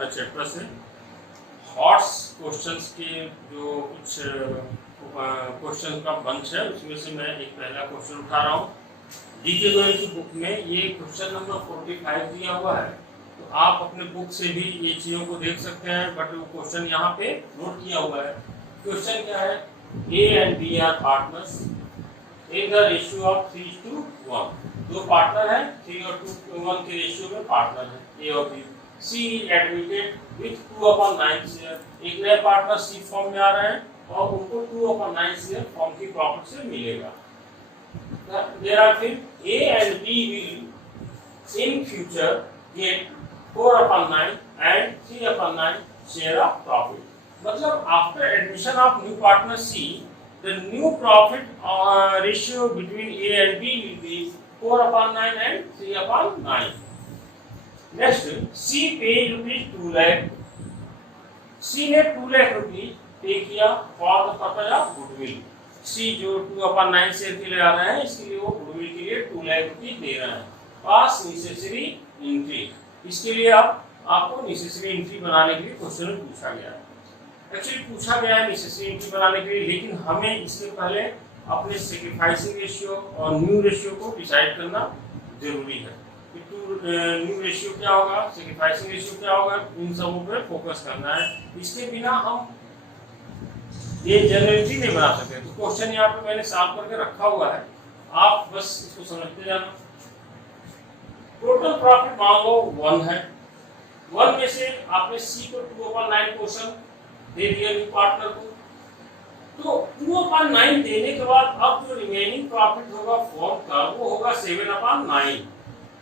आपका चैप्टर से hots questions के जो कुछ क्वेश्चन का बंच है उसमें से मैं एक पहला क्वेश्चन उठा रहा हूँ। जीके गोयल की बुक में ये क्वेश्चन नंबर 45 दिया हुआ है, तो आप अपने बुक से भी ये चीज़ों को देख सकते हैं, बट वो क्वेश्चन यहाँ पे नोट किया हुआ है। क्वेश्चन क्या है, A and B are partners in the ratio of 3:1। दो पार्टनर है, 3 और 2:1 के रेशियो में पार्टनर है ए और B. C is admitted with 2/9 share. एक नए पार्टनर सी फॉर्म में आ रहे हैं और उनको 2/9 शेयर फॉर्म की प्रॉफिट से मिलेगा। Thereafter, A and B will in future get 4/9 and 3/9 share of profit. मतलब after admission of new partner C, the new profit ratio between A and B will be 4/9 and 3/9. Next, C paid rupees 2 lakh. C ने 2 lakh rupees पे किया for the purpose of goodwill. सी जो 2/9 share के लिए आ रहे हैं, इसके लिए वो गुडविल के लिए 2 लाख रुपये दे रहे हैं। पास नेसेसरी एंट्री, इसके लिए आपको नेसेसरी एंट्री बनाने के लिए क्वेश्चन पूछा गया है। एक्चुअली पूछा गया है नेसेसरी एंट्री बनाने के लिए, लेकिन हमें इसके पहले अपने सैक्रिफाइसिंग रेशियो और न्यू रेशियो को डिसाइड करना जरूरी है कि न्यू रेशियो क्या होगा, सैक्रिफाइसिंग रेशियो क्या होगा, इन सबों पर फोकस करना है। इसके बिना हम ये जनरलिटी नहीं बना सकते। तो क्वेश्चन यहाँ पे मैंने सॉल्व करके रखा हुआ है, आप बस इसको समझते जाना। टोटल प्रॉफिट मान लो 1 है। 1 में से आपने सी को 2/9 पोर्शन दे दिया न्यू पार्टनर को, तो 2/9 देने के बाद अब जो रिमेनिंग प्रॉफिट होगा फॉर्म का वो होगा 7/9।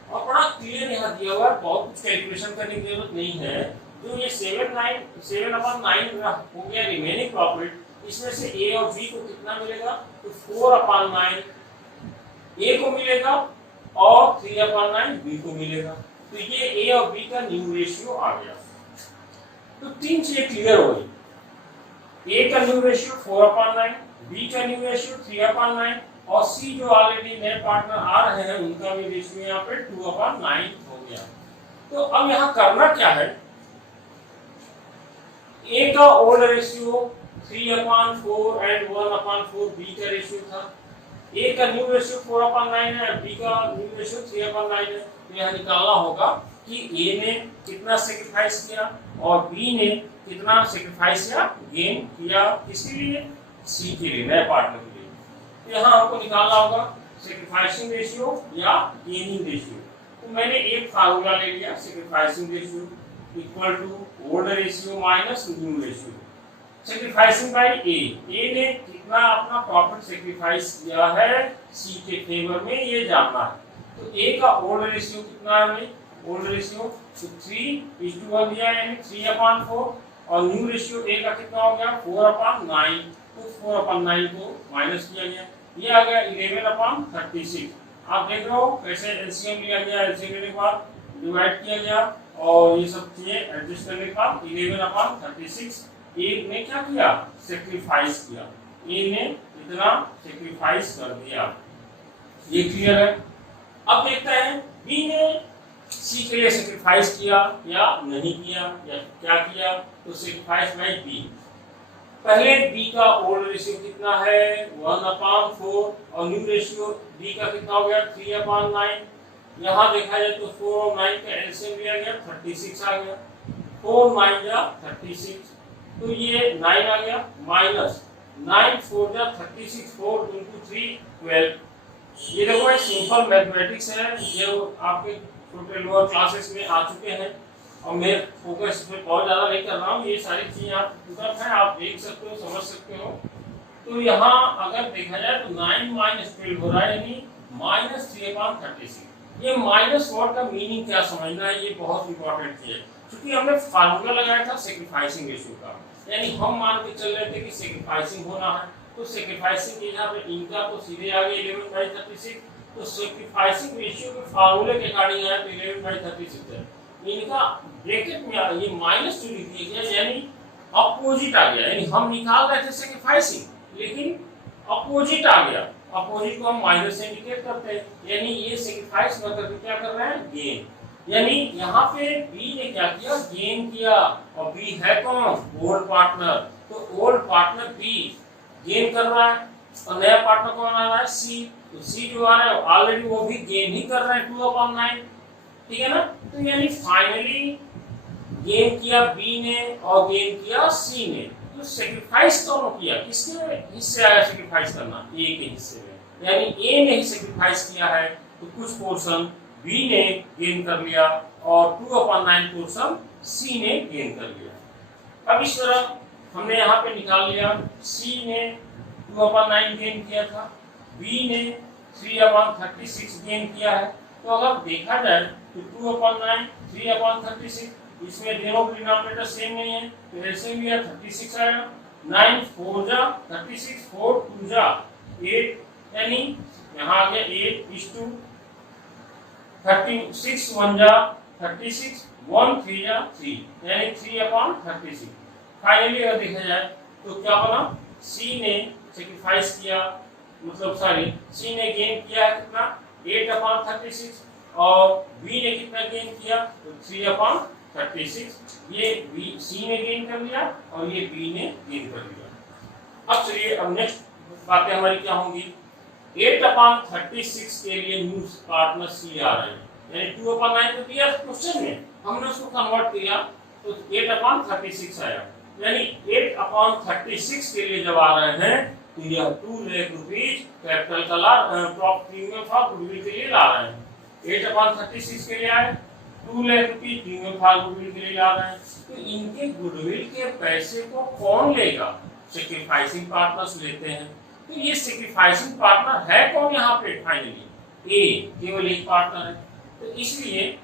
और बड़ा क्लियर यहाँ दिया हुआ है, बहुत कुछ कैलकुलेशन करने की जरूरत नहीं है। जो ये 7/9 हो गया रिमेनिंग प्रॉफिट, इसमें से ए और बी को कितना मिलेगा, तो 4/9 ए को मिलेगा और 3/9 बी को मिलेगा। तो ये ए और बी का न्यू रेशियो आ गया। तो 3 चीजें क्लियर हो गई, ए का न्यू रेशियो 4/9, बी का न्यू रेशियो 3/9 और सी जो ऑलरेडी नए पार्टनर आ रहे हैं उनका भी रेशियो यहाँ पे 2/9 हो गया। तो अब यहाँ करना क्या है, ए का ओल्ड रेशियो 3/4 एंड 1/4 बी का रेशियो था। ए का न्यू रेशियो 4/9 है, बी का न्यू रेशियो 3/9 है। तो यह निकालना होगा कि ए ने कितना सैक्रिफाइस किया और बी ने कितना सैक्रिफाइस या गेन किया, किसके लिए, सी के लिए, नए पार्टनर के लिए। तो यहाँ हमको निकालना होगा सैक्रिफाइसिंग रेशियो या गेनिंग रेशियो। तो मैंने एक फार्मूला ले लिया, sacrificing ratio equal to old ratio minus new ratio. Sacrificing by A ने कितना अपना प्रॉफिट सैक्रिफाइस किया है सी के फेवर में, ये जानना है। तो ए का ओल्ड रेशियो कितना है भाई, ओल्ड रेशियो तो 3:1 दिया है, यानी 3/4 और न्यू रेशियो ए का कितना हो गया 4/9। तो 4/9 को माइनस किया गया, ये आ गया 11/36। आप देख रहे हो कैसे एलसीएम लिया गया, एलसीएम लेने के बाद डिवाइड किया गया और ये सब चीजें एडजस्ट करने के बाद 11/36। ए ने क्या किया, सैक्रिफाइस किया, ए ने इतना सैक्रिफाइस कर दिया, ये क्लियर है। अब देखते हैं बी ने सी के लिए सैक्रिफाइस किया या नहीं किया या क्या किया। तो सैक्रिफाइस बाय बी, पहले बी का ओल्ड रेशियो कितना है 1/4 और न्यू रेशियो बी का कितना हो गया 3/9। यहाँ देखा जाए तो 4 और 9 का एलसीएम लिया गया 36 आ गया, 4 9 जा 36, तो ये 9 आ गया माइनस 9 4 जा 36, 4 into 3 12। ये देखो एक सिंपल मैथमेटिक्स है जो आपके छोटे लोअर क्लासेस में आ चुके हैं और मैं फोकस पे बहुत ज्यादा नहीं कर रहा हूँ, ये सारी चीजें आप तरफ है, आप देख सकते हो, समझ सकते हो। तो यहाँ अगर देखा जाए तो 9 - 12 हो रहा है, यानी -3/36। ये माइनस वर्ड का मीनिंग क्या समझना है, ये बहुत इंपॉर्टेंट चीज है। क्योंकि हमने फार्मूला लगाया था सैक्रिफाइसिंग रेशियो का, यानी हम मान के चल रहे थे कि सैक्रिफाइसिंग होना है, तो सैक्रिफाइसिंग के यहाँ पे इनका तो सीधे आ गया 11/36। तो सैक्रिफाइसिंग रेशियो के फार्मूले के अकॉर्डिंग आया तो 11/36 है। इनका ब्रैकेट में ये माइनस टू लिख दिया गया, यानी अपोजिट आ गया, यानी हम निकाल रहे थे सैक्रिफाइसिंग लेकिन अपोजिट आ गया। अपोजिट को हम माइनस से इंडिकेट करते हैं, यानी ये सैक्रिफाइस मतलब क्या कर रहे हैं, गेन। यानी यहाँ पे बी ने क्या किया, गेन किया, और बी है कौन, ओल्ड पार्टनर। तो ओल्ड पार्टनर बी गेन कर रहा है और नया पार्टनर कौन आ रहा है, सी। तो सी जो आ रहा है ऑलरेडी वो भी गेन ही कर रहा है 2/9, ठीक है ना। तो यानी फाइनली गेन किया बी ने और गेन किया सी ने। तो सेक्रीफाइस दोनों किया, किसके हिस्से आया सेक्रीफाइस करना, ए के हिस्से में, यानी ए ने ही सेक्रीफाइस किया है। तो कुछ पोर्शन बी ने गेन कर लिया और 2/9 पोर्शन सी ने गेन कर लिया। अब इस तरह हमने यहाँ पे निकाल लिया, सी ने 2/9 गेन किया था, बी ने 3/36 गेन किया है। तो अगर देखा जाए तो 2/9 3/36, इसमें दोनों डिनोमिनेटर सेम नहीं है, तो ऐसे भी 36 आएगा। 9 4 जा 36, 4 2 जा 8, यानी यहाँ आ गया 8 is to 36, 1 जा 36, 1 3 जा 3, यानी 3/36। फाइनली अगर देखा जाए तो क्या बना, सी ने सेक्रीफाइस किया, मतलब सॉरी सी ने गेन किया है कितना 8/36, और बी ने कितना गेन किया, तो 3/36। ये बी सी ने गेन कर लिया और ये बी ने गेन कर लिया। अब चलिए अब नेक्स्ट बातें हमारी क्या होंगी, 8/36 के लिए न्यू पार्टनर सी आ रहे हैं, यानी 2/9 तो दिया क्वेश्चन में, हमने उसको कन्वर्ट किया तो 8/36 आया। यानी 8/36 के लिए जब आ रहे हैं तो यह 2 लाख रुपीज कैपिटल का ला प्रीमियम फॉर गुडविल के लिए ला रहे हैं। 8/36 के लिए आए 2 lakh rupees premium for goodwill के लिए ला रहे हैं। तो इनके गुडविल के पैसे को कौन लेगा, सेक्रीफाइसिंग पार्टनर्स लेते हैं। तो ये सेक्रीफाइसिंग पार्टनर है कौन यहाँ पे, फाइनली ए, केवल एक पार्टनर है। तो इसलिए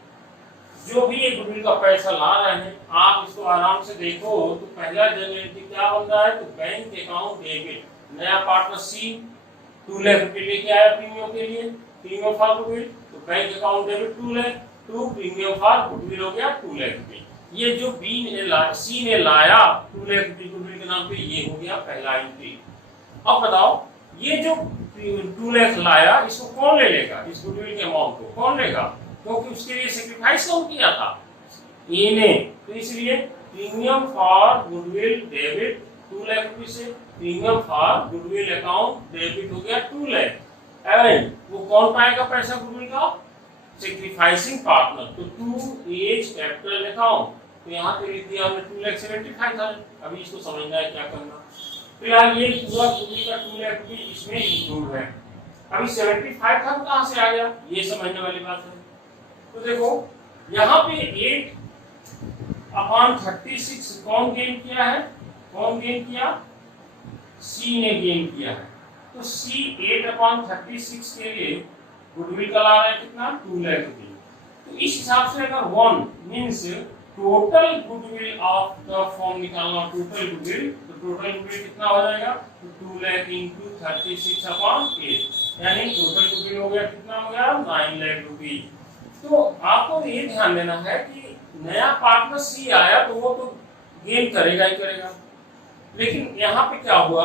जो भी ये गुडविल का पैसा ला रहे हैं, आप इसको आराम से देखो तो पहला जनरेटिव क्या बन रहा है, तो बैंक अकाउंट डेबिट, नया पार्टनर सी 2 लाख रुपए लेके आया प्रीमियम के लिए, प्रीमियम फॉर गुडविल, तो bank account debit 2 lakh, 2 premium for goodwill हो गया 2 लाख रुपए। ये जो बी ने सी ने लाया 2 लाख रुपए गुडविल के नाम पे, ये हो गया पहला एंट्री। अब बताओ ये जो 2 लाख लाया इसको कौन ले लेगा, इस गुडविल के अमाउंट को कौन लेगा, क्योंकि उसके लिए सेक्रीफाइस कौन किया था, ए ने। तो इसलिए premium for goodwill debit 2 lakh रुपए से premium for goodwill account debit हो गया 2 लाख। एंड वो कौन पाएगा पैसा गुडविल का, सेक्रीफाइसिंग पार्टनर। तो 2 एज कैपिटल अकाउंट, तो यहाँ पे लिख दिया हमने 2,75,000। अभी इसको समझना है क्या करना। तो यार ये पूरा गुडविल का 2 लाख रुपए इसमें इंक्लूड है। अभी 75,000 कहाँ से आ गया, ये समझने वाली बात है। तो देखो यहाँ पे 8/36 कौन गेन किया है, कौन गेन किया, सी ने गेन किया है। तो सी 8/36 के लिए गुडविल का ला रहा है कितना, 2 लाख रुपए। तो इस हिसाब से अगर 1 means total goodwill of the form निकालना, टोटल गुडविल, तो टोटल गुडविल कितना हो जाएगा, तो 2 लाख × 36/8, यानी टोटल गुडविल हो गया कितना, हो गया 9 लाख रुपए। तो आपको ये ध्यान देना है कि नया पार्टनर सी आया तो वो तो गेन करेगा ही करेगा, लेकिन यहाँ पे क्या हुआ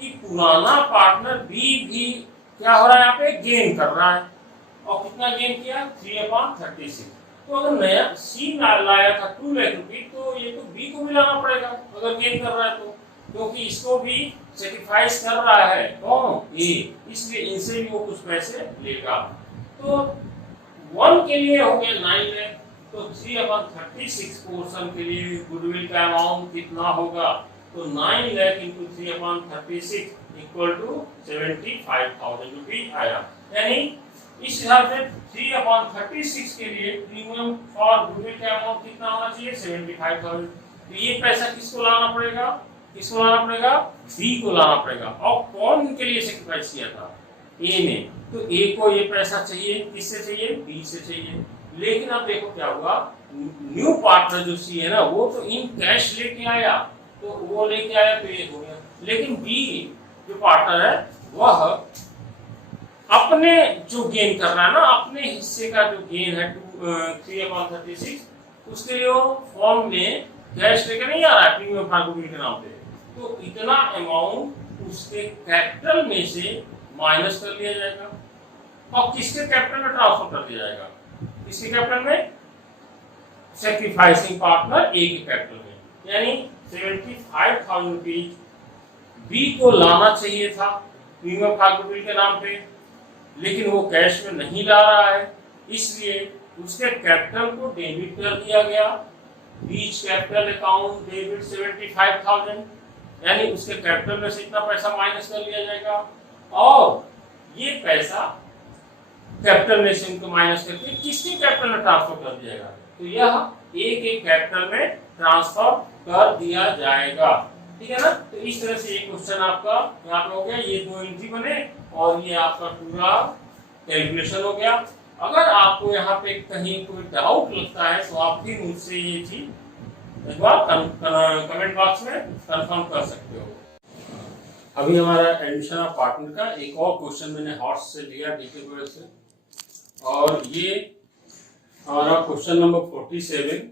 कि पुराना पार्टनर बी भी क्या हो रहा है, यहाँ पे गेन कर रहा है। और कितना गेन किया, 3/36। तो अगर नया सी लाया था 2 लाख रुपए, तो ये तो बी को भी लाना पड़ेगा अगर गेन कर रहा है तो, क्योंकि इसको भी सेक्रीफाइस कर रहा है कौन, ए, इसलिए इनसे भी वो कुछ पैसे लेगा। तो 1 के लिए हो गया 9 लाख, तो 3/36 पोर्शन के लिए गुडविल का अमाउंट कितना होगा, तो 9 लाख × 3/36 = 75,000 रुपीज आया। यानी इस हिसाब से 3/36 के लिए प्रीमियम फॉर गुडविल का अमाउंट कितना होना चाहिए, 75,000। तो ये पैसा किसको लाना पड़ेगा, किसको लाना पड़ेगा, बी को लाना पड़ेगा। और कौन इनके लिए सेक्रीफाइस किया था, ए ने। तो ए को ये पैसा चाहिए, किससे चाहिए, बी से चाहिए। लेकिन अब देखो क्या हुआ, न्यू पार्टनर जो सी है ना, वो तो इन कैश लेके आया, तो वो लेके आया तो ये हो गया। लेकिन बी जो पार्टनर है वह अपने जो गेन कर रहा है ना, अपने हिस्से का जो गेन है 3/36, उसके लिए वो फॉर्म में कैश लेकर नहीं आ रहा है प्रीमियम फॉर गुडविल के नाम पे। तो इतना अमाउंट उसके कैपिटल में से माइनस कर लिया जाएगा और किसके कैपिटल में ट्रांसफर कर दिया जाएगा, किसके कैपिटल में, सेक्रीफाइसिंग पार्टनर ए के कैपिटल में, यानी 75,000 रुपीज बी को लाना चाहिए था प्रीमियम गुडविल के नाम पे, लेकिन वो कैश में नहीं ला रहा है, इसलिए उसके कैपिटल को डेबिट कर दिया गया। बीच कैपिटल अकाउंट डेबिट 75,000, यानी उसके कैपिटल में से इतना पैसा माइनस कर लिया जाएगा और ये पैसा कैपिटल में से इनको माइनस करके किसके कैपिटल में ट्रांसफर कर दिया जाएगा, तो यह ए के कैपिटल में ट्रांसफर कर दिया जाएगा। ठीक है ना। तो इस तरह से ये क्वेश्चन आपका यहाँ पे हो गया, ये दो एंट्री बने और ये आपका पूरा कैलकुलेशन हो गया। अगर आपको यहाँ पे कहीं कोई डाउट लगता है तो आप फिर मुझसे ये चीज एक बार कमेंट बॉक्स में कंफर्म कर सकते हो। अभी हमारा एडमिशन ऑफ पार्टनर का एक और क्वेश्चन मैंने हॉट्स से लिया डीके बोर्ड से, और ये हमारा क्वेश्चन नंबर 47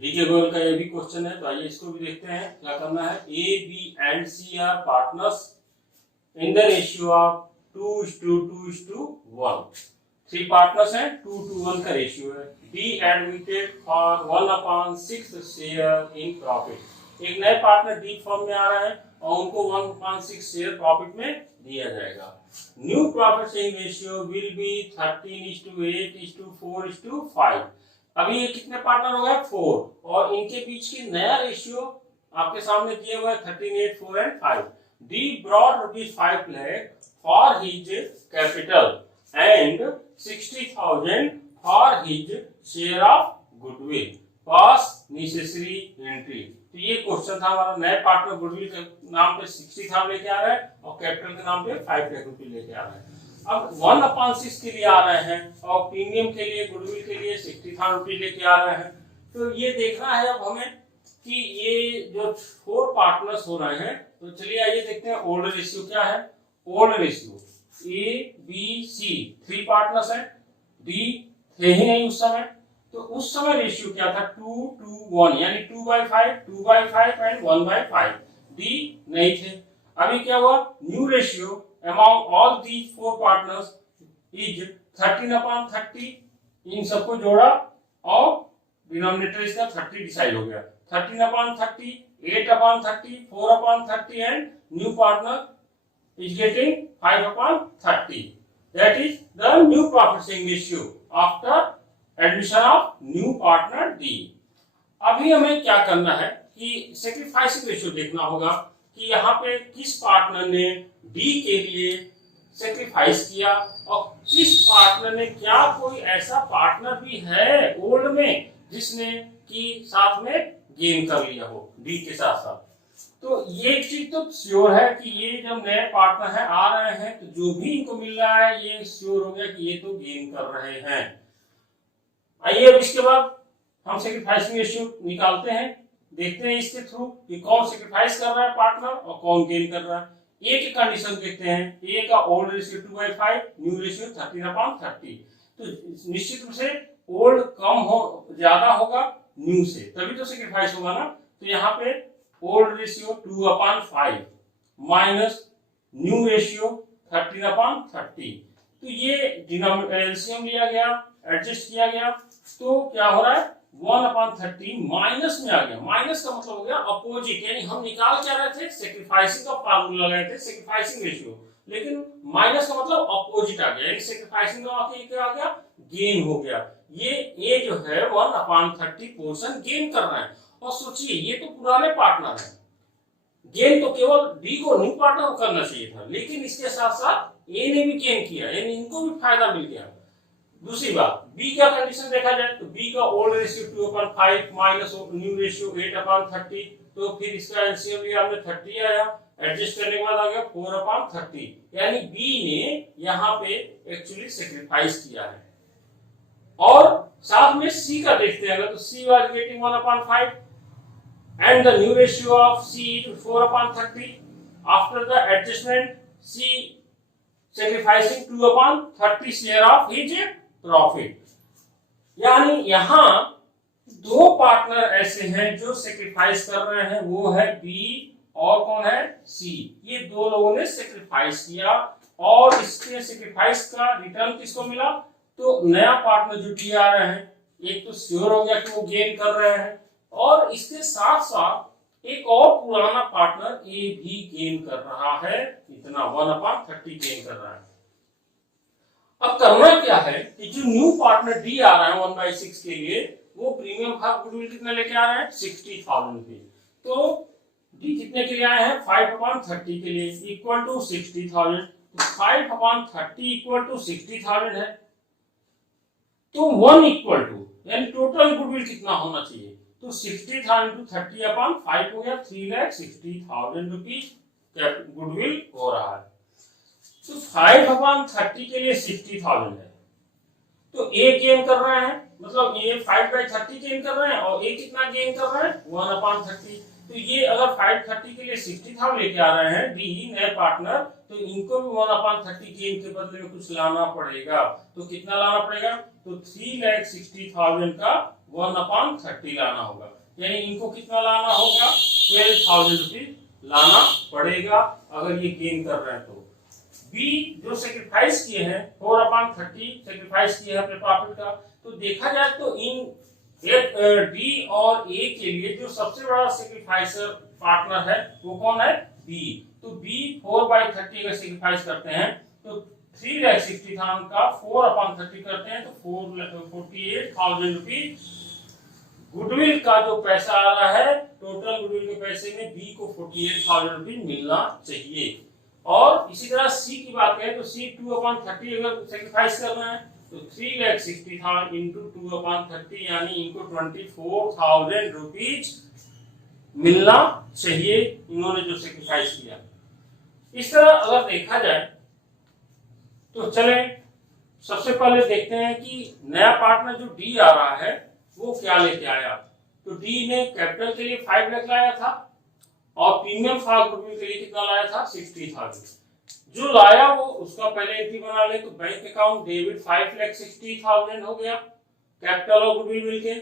डीके गोयल का ये भी क्वेश्चन है। तो आइए इसको भी देखते हैं क्या करना है। A B and C are partners in the ratio of 2:2:1। 3 partners हैं, 2:1 का रेशियो है। B admitted for 1/6 share in profit. एक नए पार्टनर डी फॉर्म में आ रहा है और उनको 1/6 शेयर प्रॉफिट में दिया जाएगा। New profit sharing ratio will be 13:8:4:5। अभी ये कितने पार्टनर हो गए 4, और इनके बीच की नया रेशियो आपके सामने दिया हुआ है 13, 8, 4 and 5। D brought ₹5 lakh for his capital and 60,000 for his share of goodwill. Pass necessary entry। तो ये क्वेश्चन था हमारा, नए पार्टनर गुडविल के नाम पे 60,000 लेके आ रहा है और कैपिटल के नाम पे 5 लाख रुपए लेके आ रहा है। अब 1/6 के लिए आ रहे हैं और प्रीमियम के लिए गुडविल के लिए 60,000 रुपए लेके आ रहे हैं। तो ये देखना है अब हमें कि ये जो 4 पार्टनर्स हो रहे हैं, तो चलिए आइए देखते हैं ओल्ड रेशियो क्या है। Old ratio A B C 3 partners हैं, डी थे ही नहीं उस समय, तो उस समय रेशियो क्या था 2:1, यानी 2/5, 2/5 एंड 1/5। डी नहीं थे। अभी क्या हुआ, new ratio among all these 4 partners is 13/30। इन सबको जोड़ा और डिनोमिनेटर इसका 30 डिसाइड हो गया। 13/30, 8/30, 4/30 and new partner is getting 5/30। That is the new profit sharing ratio after admission of new partner D. अभी हमें क्या करना है कि सैक्रिफाइसिंग रेशियो देखना होगा कि यहाँ पे किस पार्टनर ने डी के लिए सैक्रिफाइस किया और किस पार्टनर ने, क्या कोई ऐसा पार्टनर भी है ओल्ड में जिसने कि साथ में गेन कर लिया हो डी के साथ साथ। तो ये चीज तो श्योर है कि ये जब नए पार्टनर है आ रहे हैं तो जो भी इनको मिल रहा है ये श्योर हो गया कि ये तो गेन कर रहे हैं। आइए अब इसके बाद हम सैक्रिफाइसिंग रेशियो निकालते हैं, देखते हैं इसके थ्रू कि कौन सैक्रिफाइस कर रहा है पार्टनर और कौन गेन कर रहा है। ए की कंडीशन देखते हैं। ए का ओल्ड रेशियो 2/5, न्यू रेशियो 13/30। तो निश्चित रूप से ओल्ड कम हो ज्यादा होगा न्यू से, तभी तो सैक्रिफाइस होगा ना। तो यहाँ पे old ratio 2/5 minus new ratio 13/30। तो ये एलसीएम लिया गया, एडजस्ट किया गया, तो क्या हो रहा है 1/30 माइनस में आ गया। माइनस का मतलब हो गया अपोजिट, यानी हम निकाल क्या रहे थे, सैक्रिफाइसिंग का फार्मूला लगाए थे सैक्रिफाइसिंग रेशियो, लेकिन माइनस का मतलब अपोजिट आ गया, यानी सैक्रिफाइसिंग का क्या आ गया, गेन हो गया। ये ए जो है 1/30 पोर्शन गेन कर रहा है। और सोचिए ये तो पुराने पार्टनर है, गेन तो केवल डी को न्यू पार्टनर को करना चाहिए था, लेकिन इसके साथ साथ ए ने भी गेन किया, यानी इनको भी फायदा मिल गया। दूसरी बात, बी का कंडीशन देखा जाए तो बी का old ratio 2/5 minus new ratio 8/30, तो फिर इसका एलसीएम लिया हमने 30 आया, एडजस्ट करने के बाद आ गया 4/30, यानी बी ने यहाँ पे एक्चुअली सैक्रिफाइस किया है। और साथ में सी का देखते हैं तो she was getting 1/5 and the new ratio of C is 4/30. After the adjustment, C sacrificing 2/30 share of his profit. यानी यहाँ 2 पार्टनर ऐसे हैं जो सेक्रीफाइस कर रहे हैं, वो है बी और कौन है सी। ये 2 लोगों ने सेक्रीफाइस किया और इसके सेक्रीफाइस का रिटर्न किसको मिला, तो नया पार्टनर जो डी आ रहे हैं एक तो श्योर हो गया कि वो गेन कर रहे हैं, और इसके साथ साथ एक और पुराना पार्टनर ए भी गेन कर रहा है, इतना 1/30 गेन कर रहा है। अब करना क्या है कि जो न्यू पार्टनर डी आ रहा है 1/6 के लिए, वो प्रीमियम भाग गुडविल कितना लेके आ रहे हैं 60,000 रुपए। तो डी कितने के लिए आए हैं 5/30 के लिए इक्वल टू 60,000। तो 5/30 इक्वल टू 60,000 है, तो 1 इक्वल टू यानी टोटल गुडविल कितना होना चाहिए, तो 60,000 टू 30/5 हो गया 3,60,000 रुपीज गुडविल हो रहा है। तो 5/30 के लिए 60,000 है, तो ए गेन कर रहे हैं, मतलब ये 5/30 गेन कर रहे हैं और ए कितना गेन कर रहे हैं 1/30। तो ये अगर 5/30 के लिए 60,000 लेके आ रहे हैं डी नए पार्टनर, तो इनको भी 1/30 गेन के बदले में कुछ लाना पड़ेगा। तो कितना लाना पड़ेगा, तो 3,60,000 का 1/30 लाना होगा, यानी इनको कितना लाना होगा 12,000 रुपीज लाना पड़ेगा अगर ये गेन कर रहे हैं। तो बी जो सेक्रीफाइस किए हैं 4/30 सेक्रीफाइस किए हैं अपने प्रॉफिट का, तो देखा जाए तो इन डी और ए के लिए जो सबसे बड़ा सेक्रीफाइसर पार्टनर है वो कौन है बी। तो बी 4/30 का सेक्रीफाइस करते हैं, तो 3,60,000 का 4/30 करते हैं, तो 48,000 रुपीज गुडविल का जो पैसा आ रहा है, टोटल गुडविल के पैसे में बी को 48,000 रुपीज मिलना चाहिए। और इसी तरह सी की बात करें तो सी 2/30 अगर सेक्रीफाइस कर रहे हैं, तो 3,60,000 इंटू 2/30 यानी इनको 24,000 रुपीज मिलना चाहिए इन्होंने जो सेक्रीफाइस किया। इस तरह अगर देखा जाए तो चले सबसे पहले देखते हैं कि नया पार्टनर जो डी आ रहा है वो क्या लेके आया। तो डी ने कैपिटल के लिए 5 लाख लाया था और प्रीमियम फॉर गुडविल के लिए कितना लाया था 60,000। जो लाया वो उसका पहले एंट्री बना ले, तो बैंक अकाउंट डेबिट 5,60,000 हो गया कैपिटल और गुडविल मिलके।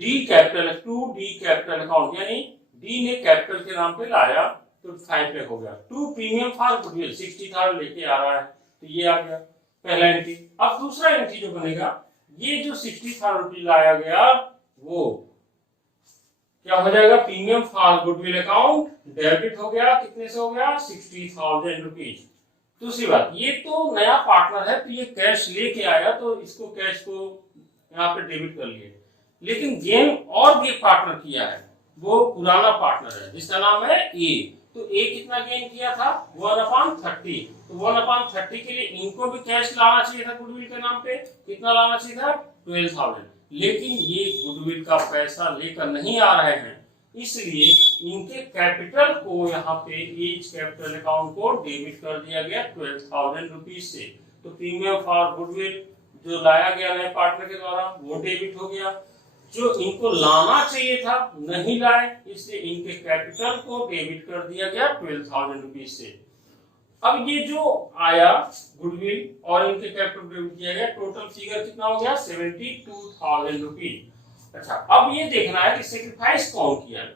D capital to D capital account यानी डी ने कैपिटल के नाम पे लाया तो 5 लाख हो गया। टू प्रीमियम फॉर गुडविल 60,000 लेके आ रहा है, तो ये आ गया पहला एंट्री। अब दूसरा एंट्री जो बनेगा, ये जो 60,000 रुपीज लाया गया वो क्या हो जाएगा premium for goodwill account debit हो गया, कितने से हो गया 60,000 रुपीज। दूसरी बात, ये तो नया पार्टनर है तो ये कैश लेके आया, तो इसको कैश को यहाँ पे डेबिट कर लिए। लेकिन गेन और भी पार्टनर किया है, वो पुराना पार्टनर है जिसका नाम है ए। तो ए कितना गेन किया था 1/30, तो 1/30 के लिए इनको भी कैश लाना चाहिए था गुडविल के नाम पे, कितना लाना चाहिए था 12,000। लेकिन ये गुडविल का पैसा लेकर नहीं आ रहे हैं, इसलिए इनके कैपिटल को यहाँ पे एज कैपिटल अकाउंट को डेबिट कर दिया गया 12,000 रुपीज से। तो प्रीमियम फॉर गुडविल जो लाया गया नए पार्टनर के द्वारा वो डेबिट हो गया, जो इनको लाना चाहिए था नहीं लाए, इसलिए इनके कैपिटल को डेबिट कर दिया गया 12,000 रुपीज से। अब ये जो आया गुडविल और इनके कैपिटल डेबिट किया गया, टोटल फिगर कितना हो गया 72,000 रुपीज। अच्छा, अब ये देखना है कि सेक्रीफाइस कौन किया है।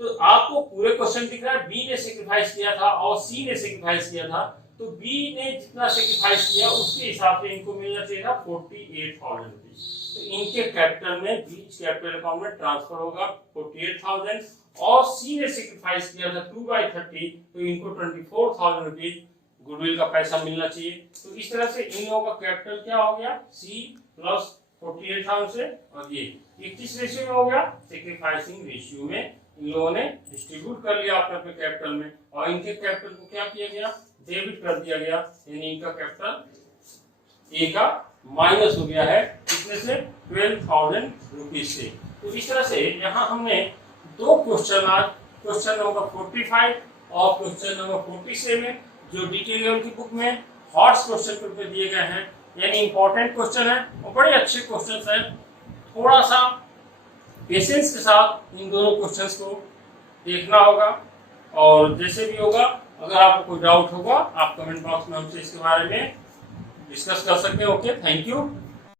तो आपको पूरे क्वेश्चन दिख रहा है बी ने सेक्रीफाइस किया था और सी ने सेक्रीफाइस किया था, तो बी ने जितना सेक्रीफाइस किया उसके हिसाब से इनको मिलना चाहिए था 48,000 रुपीज। तो इनके कैपिटल में बीच कैपिटल अकाउंट में ट्रांसफर होगा 48,000, और सी ने सेक्रीफाइस किया था 2/30, तो इनको 24,000 रुपीज गुडविल का पैसा मिलना चाहिए। तो इस तरह से इन लोगों का कैपिटल क्या हो गया सी प्लस 48,000 से, और ये 21 रेशियो में हो गया, सेक्रीफाइसिंग रेशियो में इन लोगों ने डिस्ट्रीब्यूट कर लिया अपने अपने कैपिटल में, और इनके कैपिटल को क्या किया गया डेबिट कर दिया गया, यानी इनका कैपिटल ए का माइनस हो गया है कितने से 12,000 रुपीज से। तो इस तरह से यहाँ हमने दो क्वेश्चन आज क्वेश्चन नंबर 45 और क्वेश्चन नंबर 47 जो डिटेल लेवल की बुक में हॉट्स क्वेश्चन पेपर दिए गए हैं, यानी इंपॉर्टेंट क्वेश्चन है और बड़े अच्छे क्वेश्चन हैं। थोड़ा सा पेशेंस के साथ इन दोनों क्वेश्चंस को देखना होगा, और जैसे भी होगा अगर आपको कोई डाउट होगा आप कमेंट बॉक्स में हमसे इसके बारे में डिस्कस कर सकते हैं। Okay, thank you.